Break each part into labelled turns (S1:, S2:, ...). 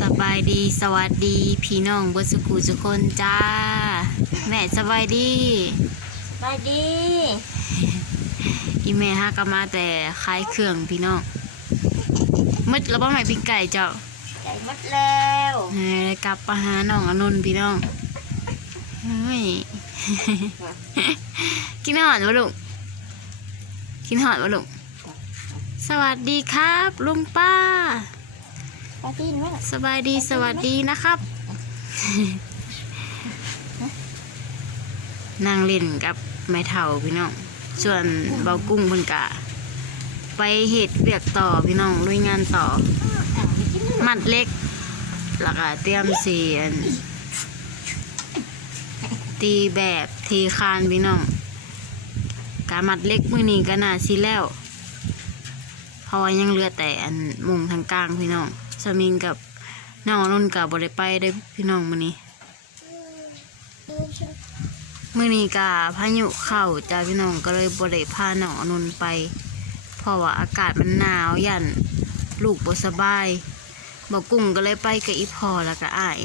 S1: สบายดีสวัสดีพี่น้องบนสุกูทุกคนจ้า แม่สบายดี
S2: สบายดี
S1: อีแม่ฮากมาแต่ขายเครื่องพี่น้องมืดแล้วบ่ใหม่ปิ้งไก่เจ้า
S2: ใจหมดแล้ว
S1: เอ้ยกลับมาหาน้องอนุนพี่น้องเฮ้ยกินหอดวะลุงกินหอดวะลุง สวัสดีครับ ลุงป้า
S2: ไปกินไหม
S1: สบายดีสวัสดีนะครับนั่งเล่นกับไม้เท่าพี่น้อง ส่วนเบากุ้งเพิ่นกะ ไปเห็ดเบียกต่อพี่น้องลุยงานต่อ มัดเล็ก แล้วก็เตรียมเสียน ตีแบบเทคานพี่น้องการมัดเล็กมือนี้ก็น่าสิแล้ว เพราะว่ายังเหลือแต่อันมุงทางกลางพี่น้องสมิงกับน้องนุ่นกับบริไปได้พี่น้องมื้อนี้มื้อนี้กะพายุเข้าจ้าพี่น้องก็เลยบ่ได้พาน้องนุ่นไป เพราะว่าอากาศมันหนาวยันลูกบ่สบายบ่กุ้งก็เลยไปกับอีพ่อแล้วก็อ้าย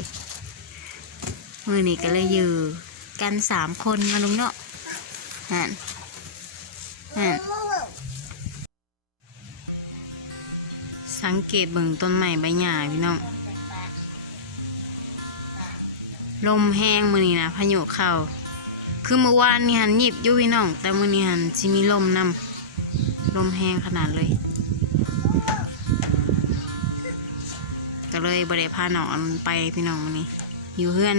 S1: มื้อนี้ก็เลยอยู่กันสามคนมาลุงเนาะนั่นนั่น สังเกตเบิ่งต้นไม้ใบหญ้าพี่น้อง ลมแห้งมื้อนี้นะพายุเข้า คือเมื่อวานนี่หันหยิบอยู่พี่น้อง แต่มื้อนี้หันสิมีลมนำลมแห้งขนาดเลยก็เลยบ่ได้พาน้อนไปพี่น้องมื้อนี้ อยู่เฮือน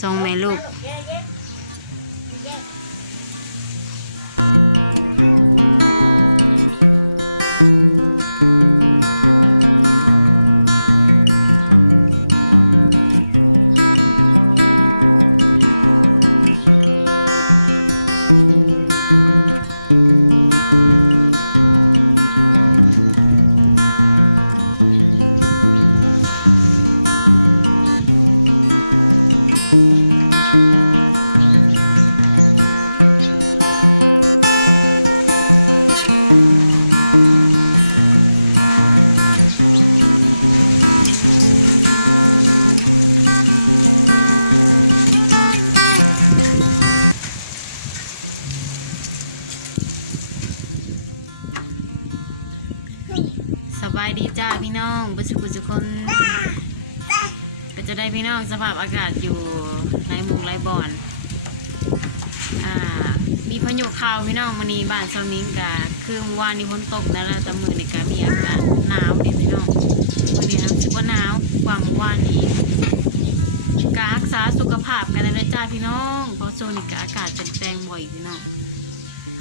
S1: ส่งแม่ลูก สบายดีจ้าพี่น้องบุสุกุสุคนก็จะได้พี่น้องสภาพอากาศอยู่ในหมุงไรบอนอ่ามีพายุเข้าวพี่น้องมันนี้บ้านซอมิงกะคือเมื่อวานนี้ฝนตกนะแล้วแต่มือนี่กะมีอากาศหนาวนี่พี่น้องวันนี้รู้สึกว่าหนาวกว่าเมื่อวานนี้กะรักษาสุขภาพกันนะจ้าพี่น้องเพราะช่วงนี้กะอากาศเปลี่ยนแปลงบ่อยพี่น้อง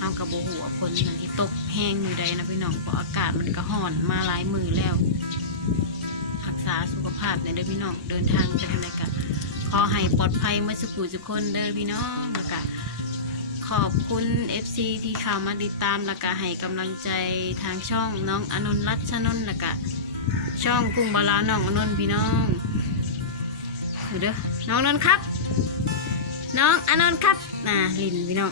S1: เฮากับโบหัวฝนที่ตกแห้งอยู่ใดนะพี่น้องเพราะอากาศมันก็ห่อนมาหลายมือแล้วรักษาสุขภาพในเด้อพี่น้องเดินทางไปทางไหนก็ขอให้ปลอดภัยเมื่อสักครู่ทุคนเด้อพี่น้องแล้วก็ขอบคุณ FC ที่เข้ามาติดตามแล้วก็ให้กำลังใจทางช่องน้องอนุนรัชนนท์แล้วก็ช่องกุ้งบาลาน้องอนุนท์พี่น้องเด้อน้องอนุนท์ครับ น้องอนุนท์ครับน่ะลินพี่น้อง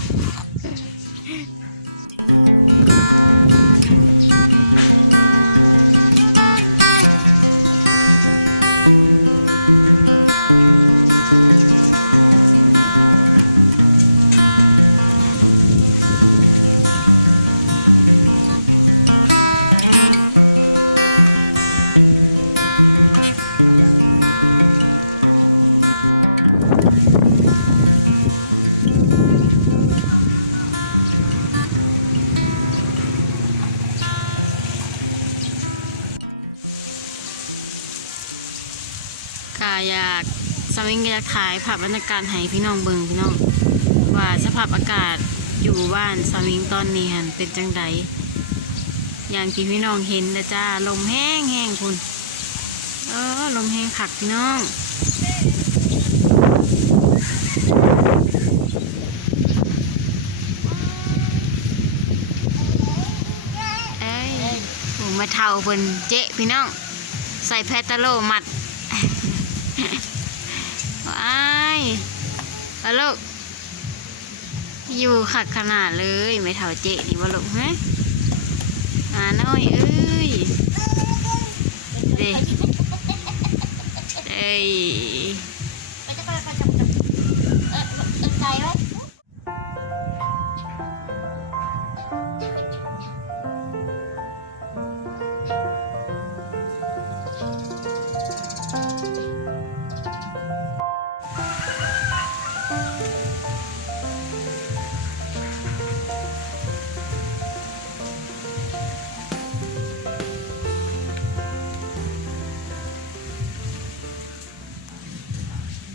S1: ก็อยากสวิงก็อยากถ่ายภาพบรรยากาศให้พี่น้องเบิงพี่น้อง ว่าสภาพอากาศอยู่บ้านสวิงตอนนี้หันเป็นจังใดอย่างที่พี่น้องเห็นนะจ้าลมแห้งแห้งคุณเออลมแห้งขักพี่น้องเอ้ยผมมาเท่าบนเจ๊พี่น้อง ใส่แพตาโลมัด ว้ายเอาลูกอยู่ขัดขนาดเลยไม่เท่าเจ๊นี่วะลูกฮะมาน้อยเอ้ยเด็กเอ้ย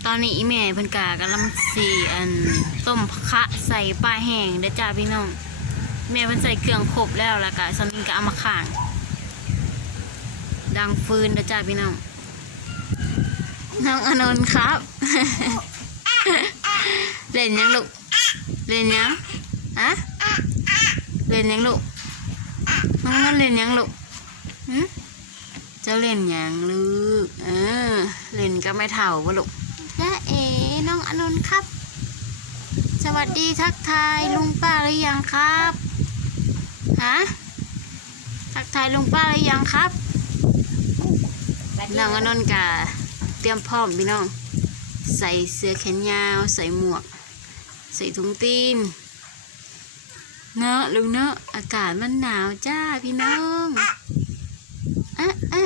S1: ตอนนี้อีแม่เพิ่นกากำลังสีอันต้มคะใส่ปลาแห้งเด้อจ้าพี่น้อง แม่เพิ่นใส่เครื่องครบแล้วแล้วก็สมิงก็เอามาข้าง ดังฟืนเด้อจ้าพี่น้อง น้องอนนท์ครับ เล่นยังลูก เล่นยังฮะเล่นยังลูก น้องอนนท์เล่นยังลูกหึเจ้าเล่นยังลูกเออ เล่นก็ไม่เท่าบ่ลูก เอ๋น้องอนนท์ครับ สวัสดีทักทายลุงป้าหรือยังครับฮะทักทายลุงป้าหรือยังครับน้องอนนท์กะเตรียมพร้อมพี่น้อง ใส่เสื้อแขนยาว ใส่หมวก ใส่ถุงตีนเนอะลุงเนอะอากาศมันหนาวจ้าพี่น้องอะอะ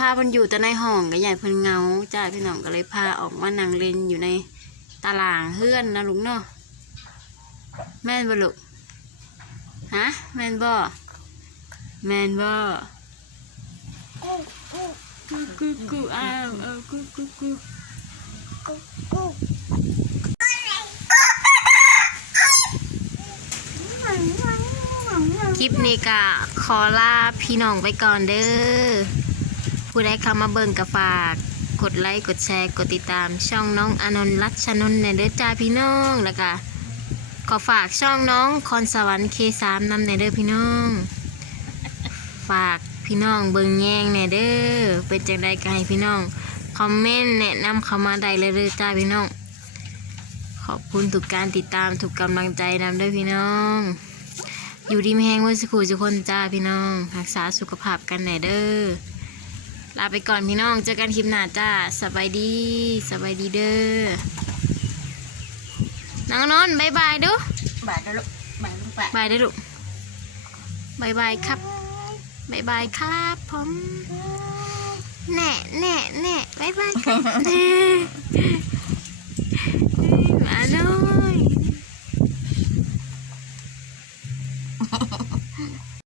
S1: ได้พาเพิ่นอยู่แต่ในห้องก็ใหญ่เพิ่นเงาจ้าพี่น้องก็เลยพาออกมานั่งเล่นอยู่ในตารางเฮือนนะลุงเนาะแม่นบ่ลูกฮะแม่นบ่แม่นบ่
S2: กูกู
S1: กูกูกูอ้าวเอากูกูกู
S2: กูกู
S1: คลิปนี้ก็ขอลาพี่น้องไปก่อนเด้อ ผู้ใดเข้ามาเบิ่งก็ฝาก กดไลค์กดแชร์กดติดตาม ช่องน้องอานนท์รัชนนท์ในเด้อจ้าพี่น้องแล้วก็ขอฝากช่องน้องคอนสวรรค์เคสามนำในเด้อพี่น้อง ฝากพี่น้องเบิ่งแยงในเด้อเป็นจังใดก็ให้พี่น้องคอมเมนต์แนะนำเข้ามาได้เลยเด้อจ้าพี่น้อง ขอบคุณทุกการติดตามทุกกำลังใจนำเด้อพี่น้อง อยู่ดีมแห้งวันสุขุทุกคนจ้าพี่น้อง รักษาสุขภาพกันแหน่เด้อ ลาไปก่อนพี่น้อง เจอกันคลิปหน้าจ้าสบายดีสบายดีเด้อนางอนนท์บายบายเดู
S2: บาดเดี๋ยวลูกบาดลูกบาด
S1: บายเด้อลูกบายบายครับบายบายครับผมแน่แน่แน่บายบายครับแน่มาหน่